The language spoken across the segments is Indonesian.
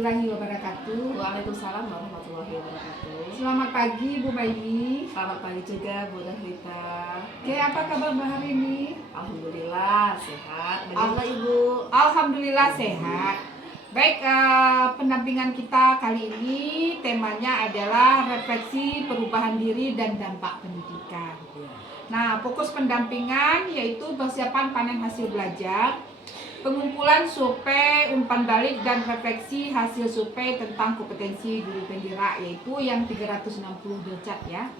warahmatullahi wabarakatuh. Waalaikumsalam warahmatullahi wabarakatuh. Selamat pagi Bu Maini. Selamat pagi juga Bu Rita. Oke, apa kabar Mbak hari ini? Alhamdulillah sehat. Bagaimana Ibu? Alhamdulillah sehat. Baik, pendampingan kita kali ini temanya adalah refleksi perubahan diri dan dampak pendidikan. Nah, fokus pendampingan yaitu persiapan panen hasil belajar, pengumpulan survei, umpan balik, dan refleksi hasil survei tentang kompetensi guru penggerak, yaitu yang 360 derajat ya.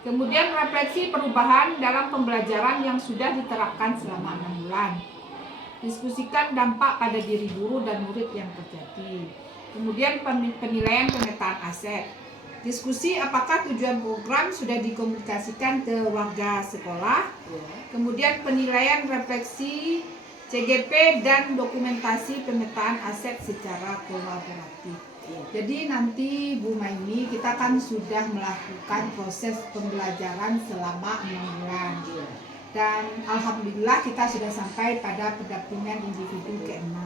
Kemudian refleksi perubahan dalam pembelajaran yang sudah diterapkan selama 6 bulan. Diskusikan dampak pada diri guru dan murid yang terjadi. Kemudian penilaian pemetaan aset. Diskusi apakah tujuan program sudah dikomunikasikan ke warga sekolah. Kemudian penilaian refleksi CGP dan dokumentasi pemetaan aset secara kolaboratif. Jadi nanti Bu Maini kita kan sudah melakukan proses pembelajaran selama 6 bulan. Dan alhamdulillah kita sudah sampai pada pendampingan individu ke-6.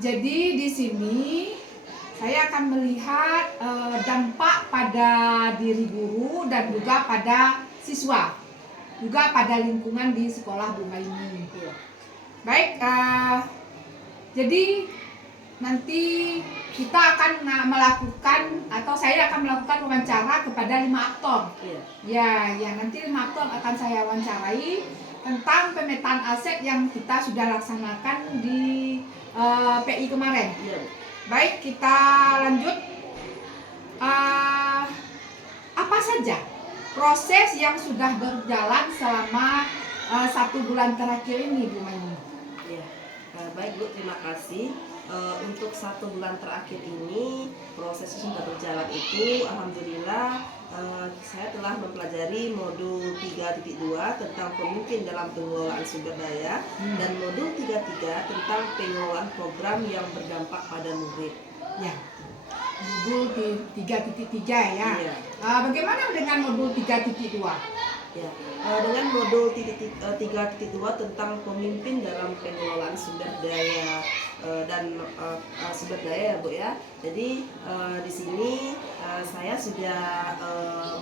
Jadi di sini saya akan melihat dampak pada diri guru dan juga pada siswa, juga pada lingkungan di sekolah Bu Maini. Baik, jadi nanti kita akan melakukan atau saya akan melakukan wawancara kepada 5 aktor. Ya, nanti 5 aktor akan saya wawancarai tentang pemetaan aset yang kita sudah laksanakan di PI kemarin. Baik, kita lanjut. Apa saja proses yang sudah berjalan selama 1 bulan terakhir ini, Bu Maini? Baik Bu, terima kasih. Untuk 1 bulan terakhir ini proses sudah berjalan itu alhamdulillah saya telah mempelajari modul 3.2 tentang pemimpin dalam pengelolaan sumber daya dan modul 3.3 tentang pengelolaan program yang berdampak pada murid. Modul 3.3 ya. Bagaimana dengan modul 3.2? Dengan modul 3.2 tentang pemimpin dalam pengelolaan sumber daya dan sumber daya ya Bu ya. Jadi di sini saya sudah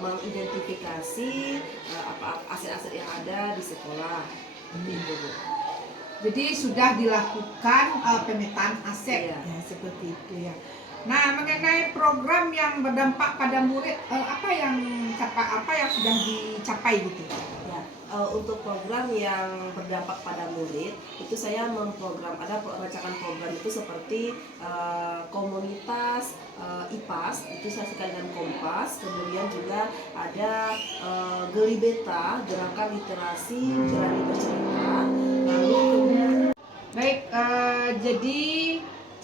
mengidentifikasi apa aset-aset yang ada di sekolah. Itu Bu. Jadi sudah dilakukan pemetaan aset ya seperti itu ya. Nah, mengenai program yang berdampak pada murid, apa yang sudah dicapai gitu? Untuk program yang berdampak pada murid itu saya ada rancangan program itu seperti komunitas IPAS, itu saya sekali dengan Kompas, kemudian juga ada Gelibeta, gerakan literasi berani bercerita. Baik, jadi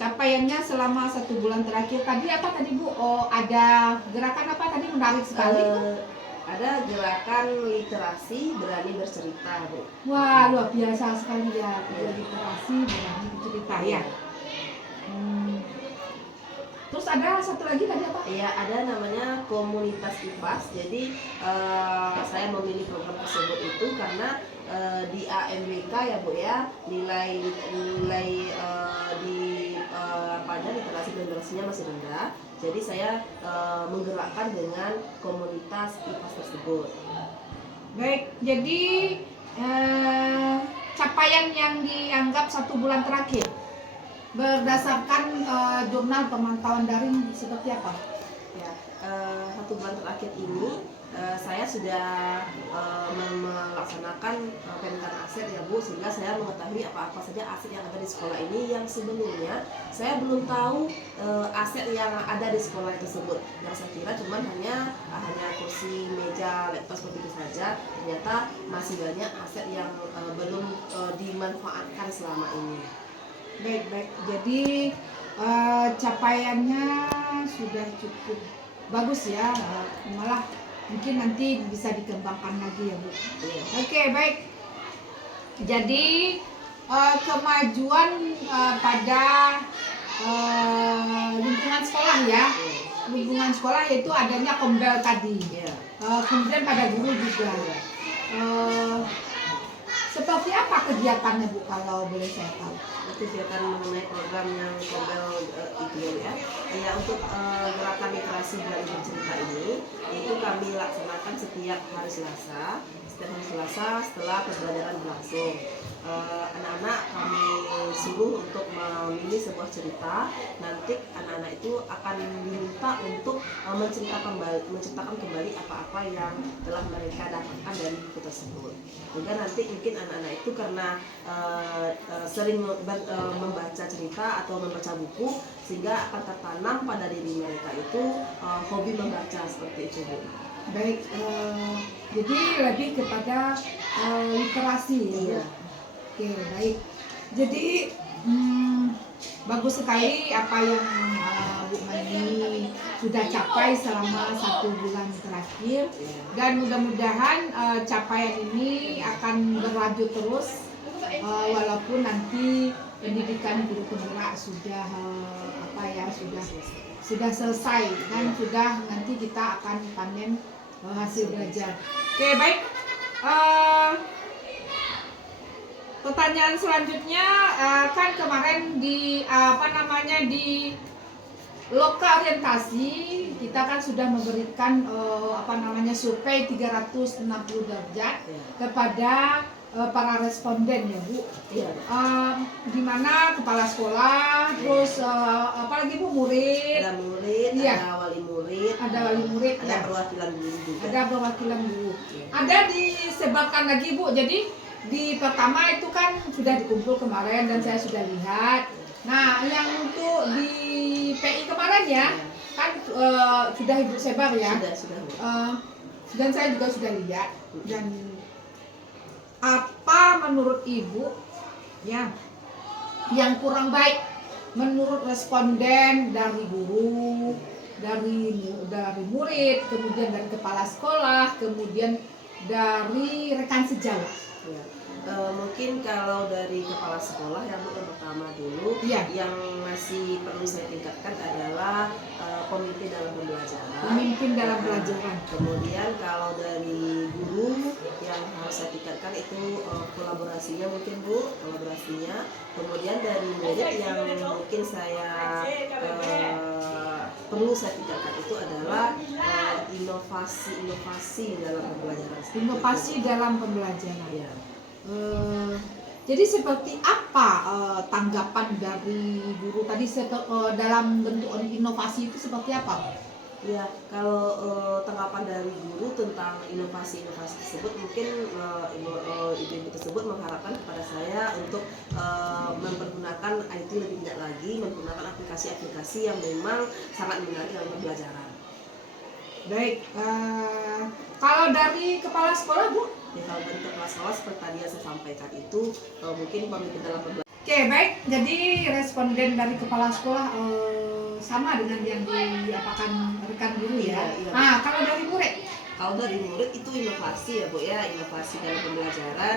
capaiannya selama 1 bulan terakhir tadi apa tadi Bu? Ada gerakan apa tadi menarik sekali Bu? Ada gerakan literasi berani bercerita Bu. Wah, luar biasa sekali ya, literasi berani bercerita ya. Terus ada satu lagi tadi apa? Ada namanya komunitas IPAS. Jadi saya memilih program tersebut itu karena di AMBK ya Bu ya, nilai di literasi dan literasinya masih rendah. Jadi saya menggerakkan dengan komunitas IPAS tersebut. Baik, jadi capaian yang dianggap 1 bulan terakhir berdasarkan jurnal pemantauan daring seperti apa? 1 bulan terakhir ini saya sudah melaksanakan pemetaan aset ya Bu, sehingga saya mengetahui apa-apa saja aset yang ada di sekolah ini yang sebelumnya saya belum tahu aset yang ada di sekolah tersebut. Yang saya kira hanya kursi, meja, laptop seperti itu saja. Ternyata masih banyak aset yang belum dimanfaatkan selama ini. Baik. Jadi capaiannya sudah cukup bagus ya, malah mungkin nanti bisa dikembangkan lagi ya Bu. Oke, baik. Jadi kemajuan pada lingkungan sekolah ya. Lingkungan sekolah yaitu adanya kombel tadi. Kemudian pada guru juga. Seperti apa kegiatannya Bu kalau boleh saya tahu? Kegiatan mengenai program yang Kobel itu ya. Ya untuk gerakan literasi belajar bercerita ini itu kami laksanakan setiap hari Selasa. Setiap hari Selasa setelah pembelajaran berlangsung. Anak-anak kami suruh untuk memilih sebuah cerita. Nanti anak-anak itu akan diminta untuk menceritakan kembali apa-apa yang telah mereka dapatkan dari buku tersebut. Juga nanti mungkin anak-anak itu karena sering membaca cerita atau membaca buku sehingga akan tertanam pada diri mereka itu hobi membaca seperti itu Bu. Baik, jadi lebih kepada literasi ya. Iya. Oke, baik. Jadi bagus sekali apa yang Bu Mani sudah capai selama 1 bulan terakhir, dan mudah-mudahan capaian ini akan berlanjut terus walaupun nanti pendidikan guru penggerak sudah sudah selesai dan sudah nanti kita akan panen hasil belajar. Oke, baik. Pertanyaan selanjutnya, kan kemarin di di loka orientasi kita kan sudah memberikan survei 360 derajat kepada para responden ya Bu. Iya. Di mana kepala sekolah, terus apalagi Bu, murid, Ada murid, iya, ada wali murid, ada wali murid, ada ya, perwakilan guru juga. ada perwakilan guru. Ada disebarkan lagi Bu. Jadi di pertama itu kan sudah dikumpul kemarin dan saya sudah lihat. Nah, yang untuk di PI kemarin ya, kan sudah Ibu sebar ya. Sudah. Dan saya juga sudah lihat. Dan apa menurut Ibu ya yang kurang baik menurut responden dari guru, dari murid, kemudian dari kepala sekolah, kemudian dari rekan sejawat? Ya. Mungkin kalau dari kepala sekolah yang pertama dulu, Iya. yang masih perlu saya tingkatkan adalah pemimpin dalam pembelajaran. Pemimpin dalam pelajaran. Kemudian kalau dari guru yang harus saya tingkatkan itu kolaborasinya mungkin Bu, kolaborasinya. Kemudian dari murid yang mungkin saya perlu saya tingkatkan itu adalah inovasi dalam pembelajaran. Inovasi dalam pembelajaran. Ya. Jadi seperti apa tanggapan dari guru tadi dalam bentuk inovasi itu seperti apa? Ya, kalau tanggapan dari guru tentang inovasi-inovasi tersebut, mungkin ibu-ibu tersebut mengharapkan kepada saya untuk mempergunakan IT lebih banyak lagi, menggunakan aplikasi-aplikasi yang memang sangat menarik dalam pembelajaran. Baik, kalau dari kepala sekolah Bu? Ya, kalau dari kepala sekolah seperti tadi yang saya sampaikan itu mungkin pemimpin dalam pembelajaran. Oke, baik. Jadi responden dari kepala sekolah sama dengan yang diapakan rekan guru ya. Iya. Nah, kalau dari murid? Kalau dari murid itu inovasi ya Bu ya, inovasi dalam pembelajaran.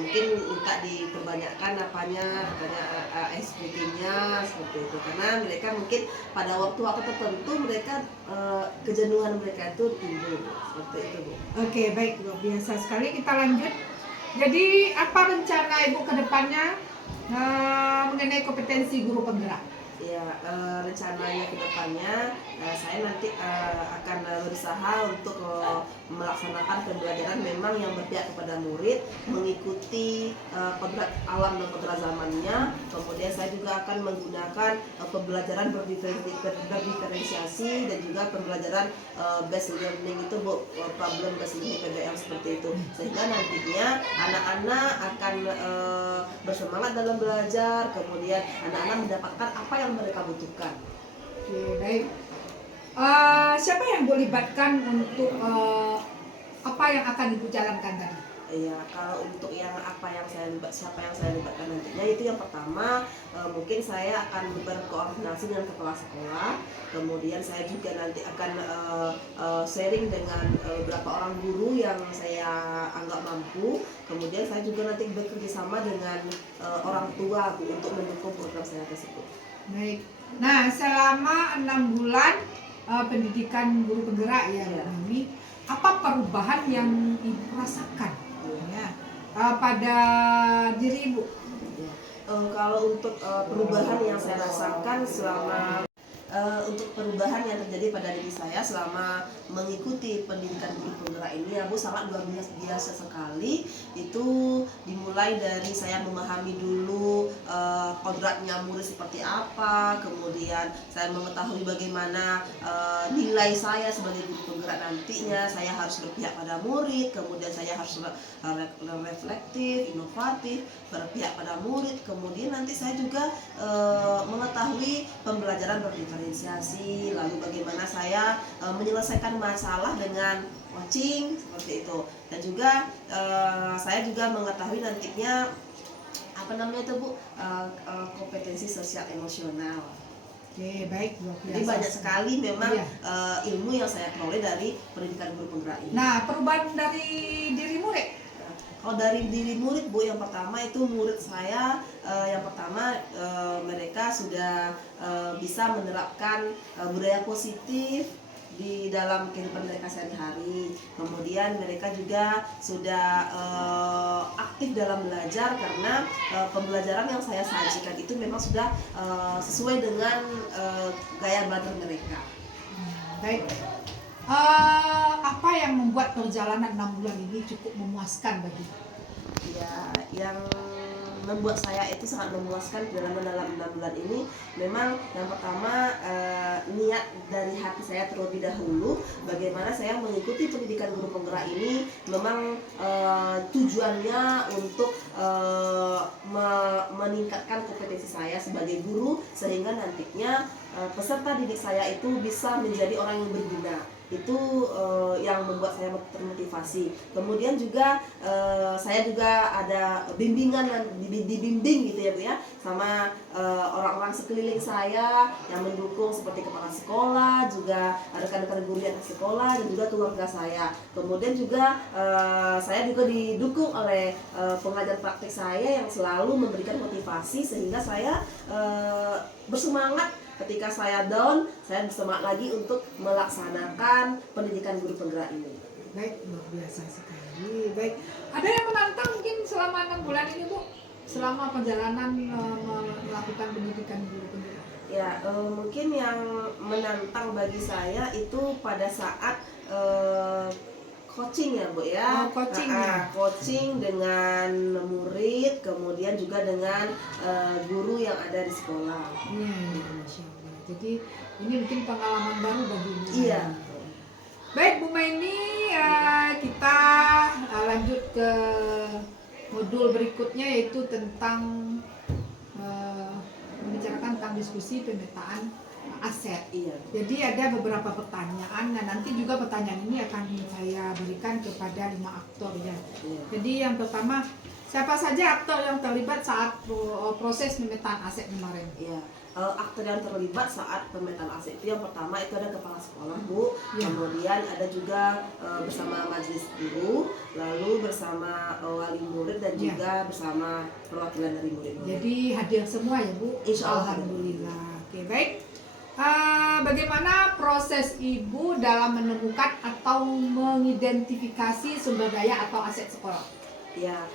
Mungkin minta diperbanyakan katanya SPG-nya seperti itu, karena mereka mungkin pada waktu tertentu mereka kejenuhan mereka itu timbul seperti itu Bu. Oke, baik, luar biasa sekali. Kita lanjut. Jadi apa rencana Ibu ke depannya mengenai kompetensi guru penggerak? Ya, rencananya ke depannya saya nanti akan berusaha untuk melaksanakan pembelajaran memang yang berpihak kepada murid, mengikuti kodrat alam dan kodrat zamannya. Kemudian saya juga akan menggunakan pembelajaran berdiferensiasi dan juga pembelajaran based learning itu problem based learning PBL seperti itu. Sehingga nantinya anak-anak akan bersemangat dalam belajar, kemudian anak-anak mendapatkan apa yang mereka butuhkan. Oke, baik. Siapa yang Bu libatkan untuk apa yang akan Ibu jalankan tadi? Iya, kalau untuk siapa yang saya libatkan nantinya itu yang pertama mungkin saya akan berkoordinasi dengan kepala sekolah, kemudian saya juga nanti akan sharing dengan beberapa orang guru yang saya anggap mampu, kemudian saya juga nanti bekerja sama dengan orang tua Bu untuk mendukung program saya tersebut. Baik. Nah, selama 6 bulan pendidikan guru penggerak ya, Iya. ini apa perubahan yang Ibu rasakan? Ya. pada diri Ibu? Ya. Kalau untuk perubahan yang saya rasakan untuk perubahan yang terjadi pada diri saya selama mengikuti pendidikan guru penggerak ini, ya Bu, sangat luar biasa sekali. Itu dimulai dari saya memahami dulu kodratnya murid seperti apa, kemudian saya mengetahui bagaimana nilai saya sebagai guru penggerak nantinya. Saya harus berpihak pada murid, kemudian saya harus reflektif, inovatif, berpihak pada murid. Kemudian nanti saya juga mengetahui pembelajaran berdiferensiasi, lalu bagaimana saya menyelesaikan masalah dengan coaching seperti itu. Dan juga saya juga mengetahui nantinya kompetensi sosial emosional. Oke, baik, luar biasa. Jadi banyak sekali memang Iya. ilmu yang saya peroleh dari pendidikan guru penggerak ini. Nah, perubahan dari diri murid? Kalau dari diri murid, Bu, yang pertama itu murid saya mereka sudah bisa menerapkan budaya positif di dalam kehidupan mereka sehari-hari. Kemudian mereka juga sudah aktif dalam belajar karena pembelajaran yang saya sajikan itu memang sudah sesuai dengan gaya belajar mereka. Baik. Apa yang membuat perjalanan 6 bulan ini cukup memuaskan bagi? Ya, yang membuat saya itu sangat memuaskan dalam 6 bulan ini memang yang pertama niat dari hati saya terlebih dahulu bagaimana saya mengikuti pendidikan guru penggerak ini memang tujuannya untuk meningkatkan kompetensi saya sebagai guru sehingga nantinya peserta didik saya itu bisa menjadi orang yang berguna. Itu yang membuat saya termotivasi. Kemudian juga saya juga ada bimbingan dan dibimbing gitu ya Bu ya sama orang-orang sekeliling saya yang mendukung seperti kepala sekolah, juga rekan-rekan guru di atas sekolah dan juga keluarga saya. Kemudian juga saya juga didukung oleh pengajar praktik saya yang selalu memberikan motivasi sehingga saya bersemangat. Ketika saya down, saya bersemangat lagi untuk melaksanakan pendidikan guru penggerak ini. Baik, luar biasa sekali. Baik, ada yang menantang mungkin selama 6 bulan ini Bu? Selama perjalanan melakukan pendidikan guru penggerak? Ya, mungkin yang menantang bagi saya itu pada saat coaching ya Bu ya. Coaching dengan murid, kemudian juga dengan guru yang ada di sekolah. Iya, Masya Allah. Jadi ini mungkin pengalaman baru bagi Ibu. Iya. Baik Bu Maini, kita lanjut ke modul berikutnya yaitu tentang membicarakan tentang diskusi pemetaan aset. Iya. Jadi ada beberapa pertanyaan dan nanti juga pertanyaan ini akan saya berikan kepada 5 aktor ya. Iya. Jadi yang pertama, siapa saja aktor yang terlibat saat proses pemetaan aset kemarin? Iya. Aktor yang terlibat saat pemetaan aset itu yang pertama itu ada kepala sekolah Bu, Ya. kemudian ada juga bersama majelis guru, lalu bersama wali murid dan juga bersama perwakilan dari murid. Jadi hadir semua ya Bu? Insya Allah. Alhamdulillah. Oke, baik. Bagaimana proses Ibu dalam menemukan atau mengidentifikasi sumber daya atau aset sekolah? Ya,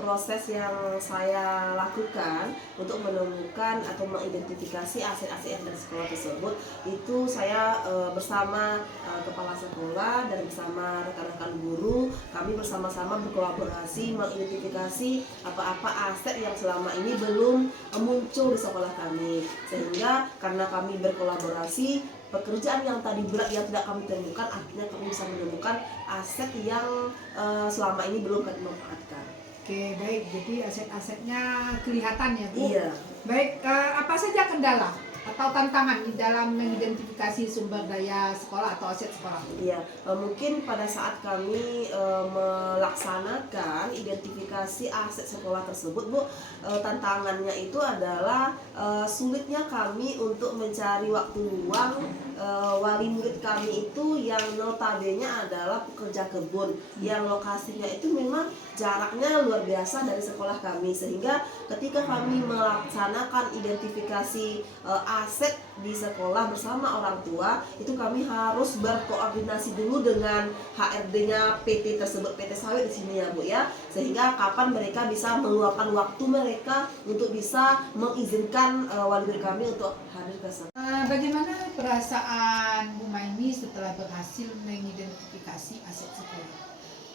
proses yang saya lakukan untuk menemukan atau mengidentifikasi aset-aset yang dari sekolah tersebut itu saya bersama kepala sekolah dan bersama rekan-rekan guru, kami bersama-sama berkolaborasi mengidentifikasi apa-apa aset yang selama ini belum muncul di sekolah kami, sehingga karena kami berkolaborasi pekerjaan yang tadi berat yang tidak kami temukan akhirnya kami bisa menemukan aset yang selama ini belum kami manfaatkan. Oke, baik. Jadi aset-asetnya kelihatan ya Bu? Iya. Baik, apa saja kendala atau tantangan di dalam mengidentifikasi sumber daya sekolah atau aset sekolah? Iya, mungkin pada saat kami melaksanakan identifikasi aset sekolah tersebut, Bu, tantangannya itu adalah sulitnya kami untuk mencari waktu luang. Wali murid kami itu yang notabene adalah pekerja kebun, yang lokasinya itu memang jaraknya luar biasa dari sekolah kami, sehingga ketika kami melaksanakan identifikasi aset di sekolah bersama orang tua itu kami harus berkoordinasi dulu dengan HRD-nya PT tersebut, PT Sawit di sini ya Bu ya, sehingga kapan mereka bisa meluangkan waktu mereka untuk bisa mengizinkan wali murid kami untuk hadir ke sekolah. Bagaimana perasaan Bu Maimi setelah berhasil mengidentifikasi aset sekolah?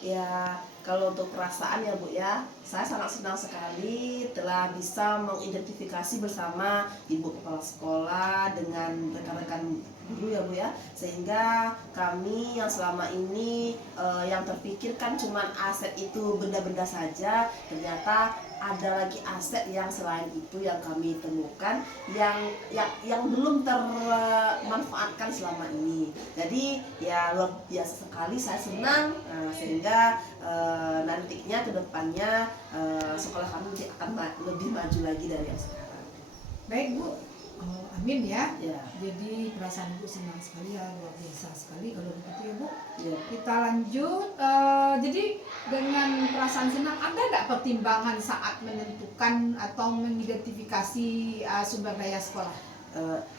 Ya, kalau untuk perasaan ya Bu ya, saya sangat senang sekali telah bisa mengidentifikasi bersama Ibu Kepala Sekolah dengan rekan-rekan guru ya Bu ya, sehingga kami yang selama ini yang terpikirkan cuman aset itu benda-benda saja, ternyata ada lagi aset yang selain itu yang kami temukan yang belum termanfaatkan selama ini. Jadi ya luar biasa sekali, saya senang sehingga nantinya ke depannya sekolah kami akan lebih maju lagi dari yang sekarang. Baik Bu, amin ya. Ya. Jadi perasaan Ibu senang sekali ya, luar biasa sekali kalau begitu ya Bu. Ya. Kita lanjut. Jadi dengan perasaan senang, ada nggak pertimbangan saat menentukan atau mengidentifikasi sumber daya sekolah?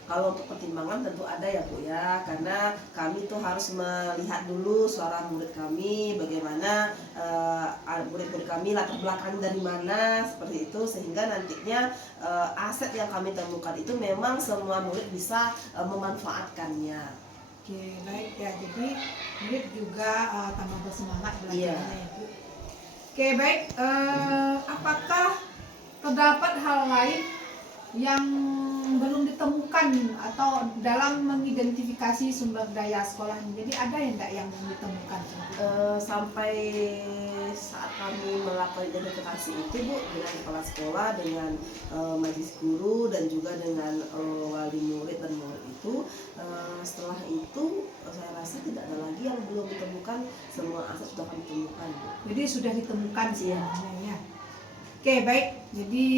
Kalau untuk pertimbangan tentu ada ya Bu ya, karena kami tuh harus melihat dulu suara murid kami, bagaimana murid-murid kami latar belakang dari mana seperti itu, sehingga nantinya aset yang kami temukan itu memang semua murid bisa memanfaatkannya. Oke, baik ya. Jadi murid juga tambah bersemangat belajarnya ya Bu. Oke, baik. Apakah terdapat hal lain yang belum ditemukan atau dalam mengidentifikasi sumber daya sekolah ini? Jadi ada yang enggak yang belum ditemukan? Sampai saat kami melakukan identifikasi itu Bu, dengan kepala sekolah, dengan majelis guru dan juga dengan wali murid dan murid itu, setelah itu saya rasa tidak ada lagi yang belum ditemukan, semua aset sudah kami temukan Bu. Jadi sudah ditemukan sih Iya. ya. Oke, baik. Jadi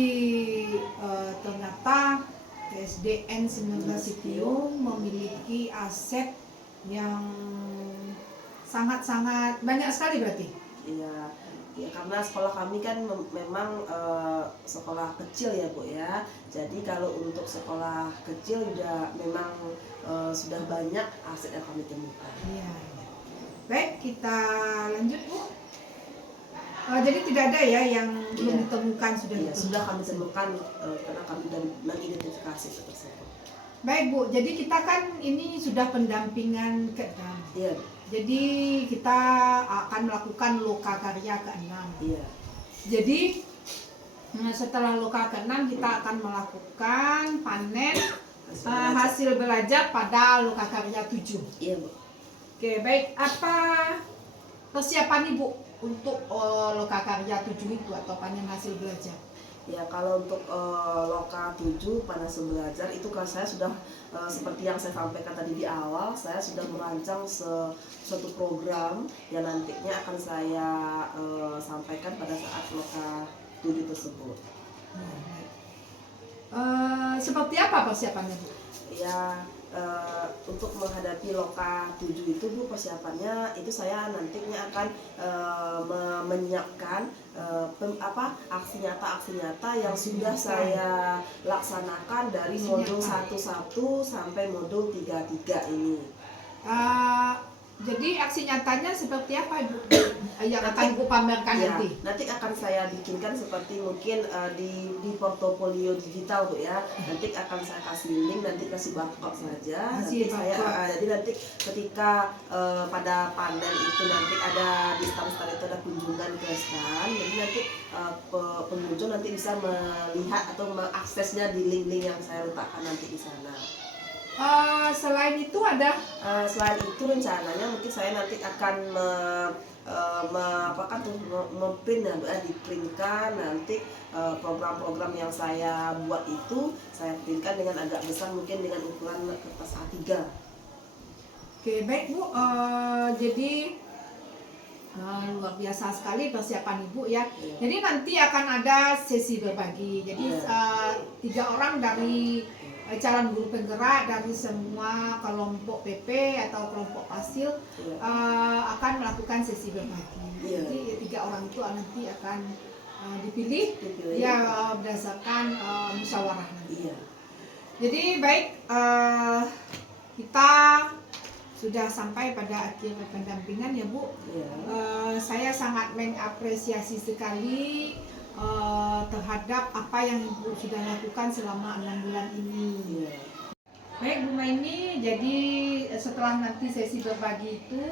ternyata TSDN 19 Citiung memiliki aset yang sangat-sangat banyak sekali berarti. Iya, ya karena sekolah kami kan memang sekolah kecil ya Bu ya. Jadi kalau untuk sekolah kecil juga memang sudah banyak aset yang kami temukan. Iya. Baik, kita lanjut Bu. Jadi tidak ada ya yang belum ditemukan, sudah Iya, ditemukan. sudah kami temukan karena kami sudah mengidentifikasi tersebut. Baik Bu, jadi kita kan ini sudah pendampingan ke-6. Iya. Jadi kita akan melakukan loka karya ke-6. Iya. Jadi setelah loka ke-6 kita akan melakukan panen hasil belajar pada loka karya 7. Iya Bu. Oke, baik. Apa persiapan Ibu untuk loka karya 7 itu atau panen hasil belajar? Ya kalau untuk loka 7 panen hasil belajar itu kan saya sudah seperti yang saya sampaikan tadi di awal, saya sudah merancang suatu program yang nantinya akan saya sampaikan pada saat loka 7 tersebut. Seperti apa persiapannya Bu? Ya untuk menghadapi loka 7 itu Bu, persiapannya itu saya nantinya akan menyiapkan aksi nyata yang sudah saya laksanakan dari modul 11 sampai modul 33 ini. Jadi aksi nyatanya seperti apa Ibu yang akan Ibu pamerkan Ya, nanti? nanti akan saya bikinkan seperti mungkin di portofolio digital Bu ya. Nanti akan saya kasih link, nanti kasih barcode saja. Jadi nanti ketika pada panen itu nanti ada di stand-stand itu ada kunjungan ke stand. Jadi nanti pengunjung nanti bisa melihat atau mengaksesnya di link-link yang saya letakkan nanti di sana. Selain itu ada? Selain itu rencananya mungkin saya nanti akan memprint ya, diprintkan nanti program-program yang saya buat itu saya printkan dengan agak besar, mungkin dengan ukuran kertas A3. Oke, baik Bu. Jadi luar biasa sekali persiapan Ibu ya. Jadi nanti akan ada sesi berbagi. Jadi 3 orang dari calon guru penggerak dari semua kelompok PP atau kelompok pasil akan melakukan sesi berbagi. Jadi 3 orang itu nanti akan dipilih ya berdasarkan musyawarah nanti. Jadi baik, kita sudah sampai pada akhir pendampingan ya Bu. Ya. Saya sangat mengapresiasi sekali terhadap apa yang Ibu sudah lakukan selama 6 bulan ini. Ya. Baik Bu Maini, jadi setelah nanti sesi berbagi itu,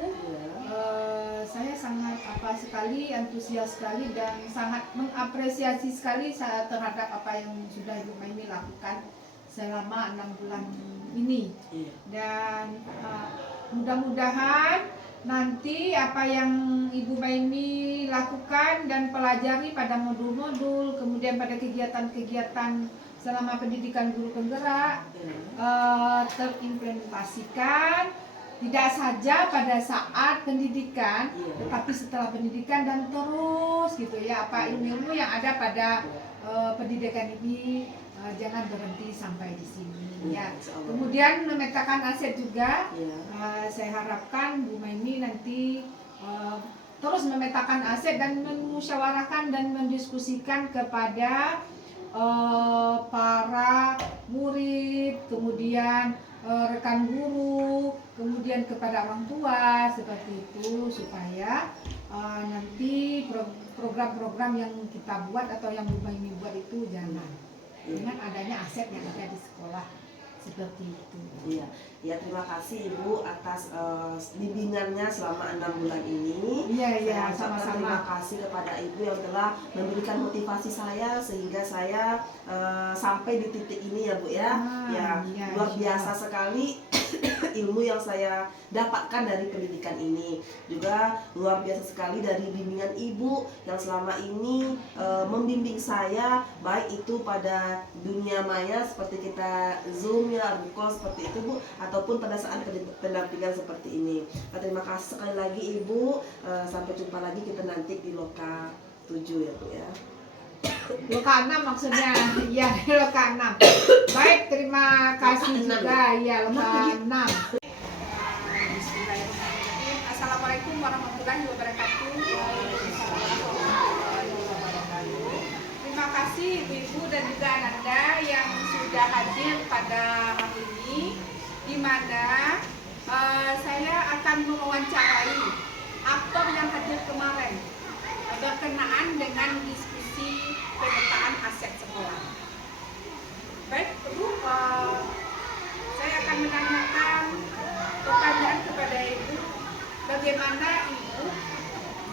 saya sangat sekali antusias sekali dan sangat mengapresiasi sekali terhadap apa yang sudah Ibu Maini lakukan selama 6 bulan ini. Dan mudah-mudahan nanti apa yang Ibu Maini lakukan dan pelajari pada modul-modul, kemudian pada kegiatan-kegiatan selama pendidikan guru penggerak terimplementasikan tidak saja pada saat pendidikan, tetapi setelah pendidikan dan terus gitu ya, apa ilmu yang ada pada pendidikan ini jangan berhenti sampai di sini ya. Kemudian memetakan aset juga, saya harapkan Bu Maini nanti terus memetakan aset dan memusyawarahkan dan mendiskusikan kepada para murid, kemudian rekan guru, kemudian kepada orang tua seperti itu, supaya nanti program-program yang kita buat atau yang Bu Maini buat itu jalan dengan adanya aset yang ada di sekolah seperti itu. Iya, ya terima kasih Ibu atas bimbingannya selama 6 bulan ini. Iya, sama-sama. Terima kasih kepada Ibu yang telah memberikan motivasi saya sehingga saya sampai di titik ini ya Bu ya. Luar biasa sekali ilmu yang saya dapatkan dari pendidikan ini. Juga luar biasa sekali dari bimbingan Ibu yang selama ini membimbing saya, baik itu pada dunia maya seperti kita Zoom ya, Google seperti itu Bu, ataupun pada saat pendampingan seperti ini. Terima kasih sekali lagi Ibu. Sampai jumpa lagi kita nanti di Loka 7 ya Bu ya. Loka 6 maksudnya, ya Loka 6. Baik, terima kasih juga ya Loka 6. Assalamualaikum warahmatullahi wabarakatuh. Terima kasih Ibu dan juga Ananda yang sudah hadir pada hari ini, di mana saya akan mewawancarai aktor yang hadir kemarin berkenaan dengan diskusi pemetaan aset sekolah. Baik, Bu, saya akan menanyakan pertanyaan kepada Ibu, bagaimana Ibu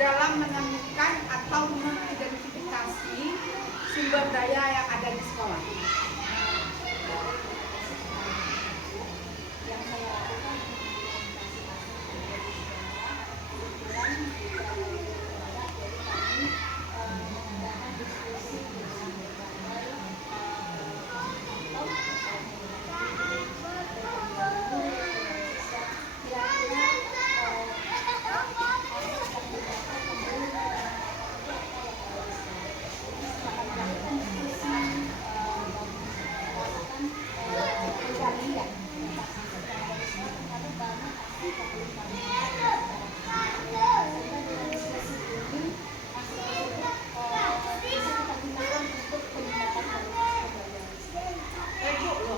dalam menemukan atau mengidentifikasi sumber daya yang ada di sekolah? Yang saya lakukan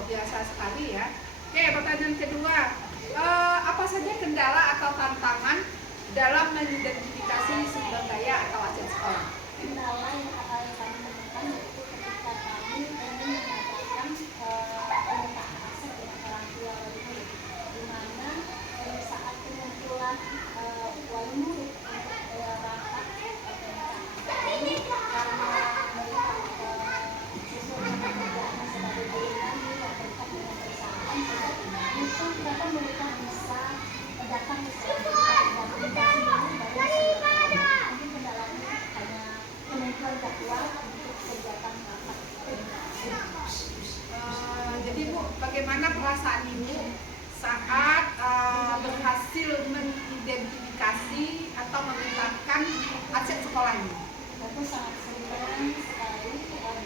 biasa sekali ya. Oke, pertanyaan kedua, apa saja kendala atau tantangan dalam mengidentifikasi sumber daya atau aset sekolah? kendala yang kami temukan yaitu ketika kami ingin mengadakan pemetaan aset dengan orang tua wali murid, di mana saat pengumpulan wali murid untuk rapat pemetaan aset ini, karena mereka sesuai dengan pekerjaannya sebagai jaringan yang terikat dengan perusahaan, mungkin kenapa mereka bisa datang ke sekolah dan komunikasi baru mungkin kendalanya hanya penentuan jadwal untuk kegiatan rapat. Jadi Bu, bagaimana perasaan Ibu saat berhasil mengidentifikasi atau memetakan aset sekolah ini? Aku sangat senang sekali dengan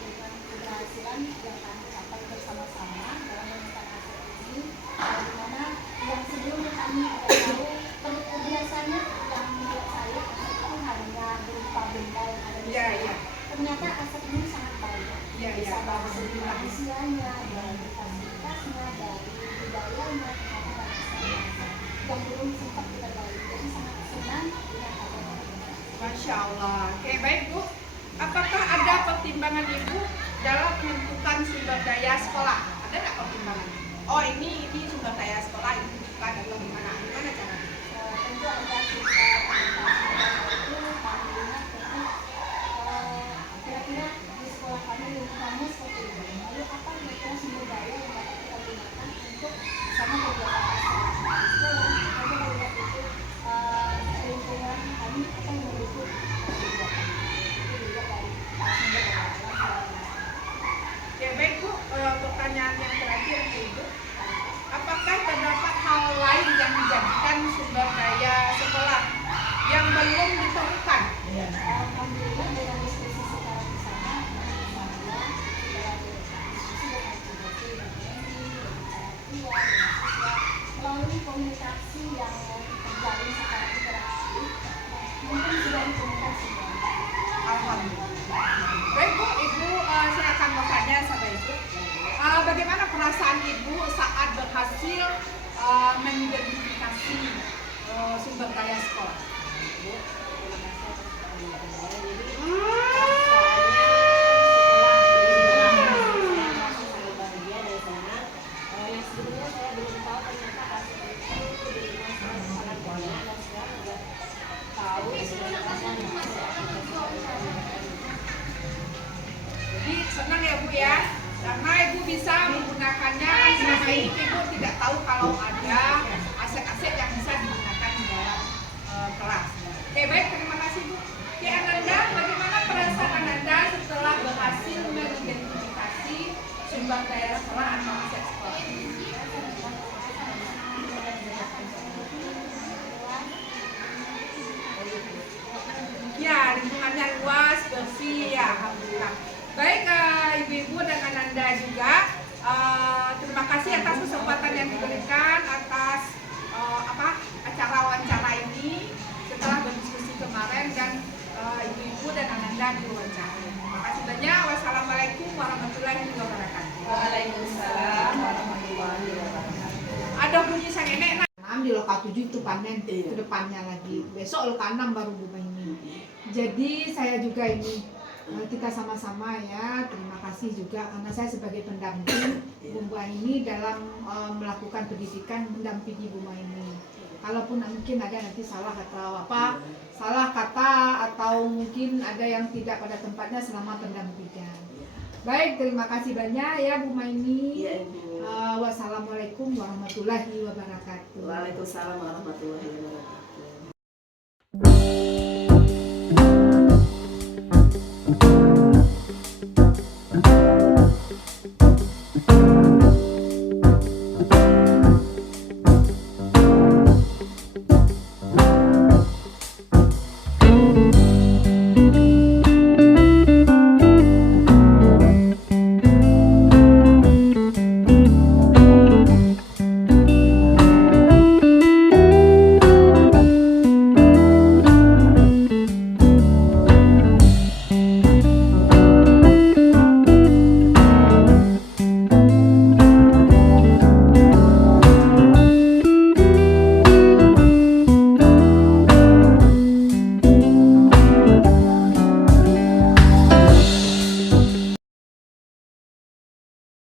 keberhasilan yang kami capai bersama-sama dalam memetakan aset ini, di mana yang sebelumnya kami tidak tahu, biasanya yang menurut saya aset itu hanya berupa benda yang ada di sekolah. Ternyata aset ini sangat banyak, bisa bahasa segi manusianya, dari fasilitasnya, dari budayanya, ternyata yang belum sempat kita gali. Jadi sangat senang dengan adanya regenerasi. Masya Allah. Oke, baik Bu. Apakah ada pertimbangan Ibu dalam menentukan sumber daya sekolah? Ada nggak pertimbangan? Oh ini sumber daya sekolah, ini bukan, atau gimana? Gimana caranya? Tentu ada kita itu kami lihat kira-kira di sekolah kami lingkungannya seperti ini. Lalu apa kira-kira sumber daya yang dapat kita gunakan untuk misalnya kegiatan ekstra di sekolah? Lalu melihat itu lingkungan kami apa yang mendukung kegiatan itu dilihat dari sumber daya alam. Ya baik Bu, pertanyaan yang terakhir Ibu, apakah terdapat hal lain yang menjadikan sumber daya sekolah yang belum ditemukan? Alhamdulillah dengan diskusi secara bersama saya dengan diskusi dengan Bupati, dengan Menki, dengan orang tua, dengan siswa melalui komunikasi yang terjalin secara interaktif mungkin sudah ditemukan semua. Alhamdulillah. Baik Bu, Ibu saya akan bertanya sama Ibu. Bagaimana perasaan Ibu saat berhasil mengidentifikasi sumber daya sekolah? Bu, terima kasih atas pertanyaannya. Jadi bahagia dan senang. Yang sebelumnya saya belum tahu ternyata hasil pemeriksaan itu di rumah sangat banyak dan sekarang udah tahu Jadi senang ya Bu ya, karena Ibu bisa menggunakannya, kan selama ini Ibu tidak tahu kalau ada aset-aset yang bisa digunakan di dalam kelas. Oke baik, terima kasih Bu. Oke Ananda, bagaimana perasaan Ananda setelah berhasil mengidentifikasi sumber daya sekolah atau aset sekolah? Ya, lingkungannya luas, bersih, ya Alhamdulillah. Baik Ibu-Ibu dan Ananda juga, terima kasih atas kesempatan yang diberikan atas acara wawancara ini setelah berdiskusi kemarin dan Ibu-Ibu dan Ananda diwawancara. Terima kasih banyak. Wassalamualaikum warahmatullahi wabarakatuh. Waalaikumsalam warahmatullahi wabarakatuh. Ada bunyi sang nenek. Di loka 7 itu panen ke depannya lagi. Besok loka 6 baru bunga ini. Jadi saya juga ini kita sama-sama ya, terima kasih juga karena saya sebagai pendamping Bu ini dalam melakukan pendidikan, mendampingi Bu ini. Kalaupun mungkin ada nanti salah kata atau mungkin ada yang tidak pada tempatnya selama pendampingan. Baik, terima kasih banyak ya Bu Maini. Iya Ibu. Wassalamualaikum warahmatullahi wabarakatuh. Waalaikumsalam warahmatullahi wabarakatuh.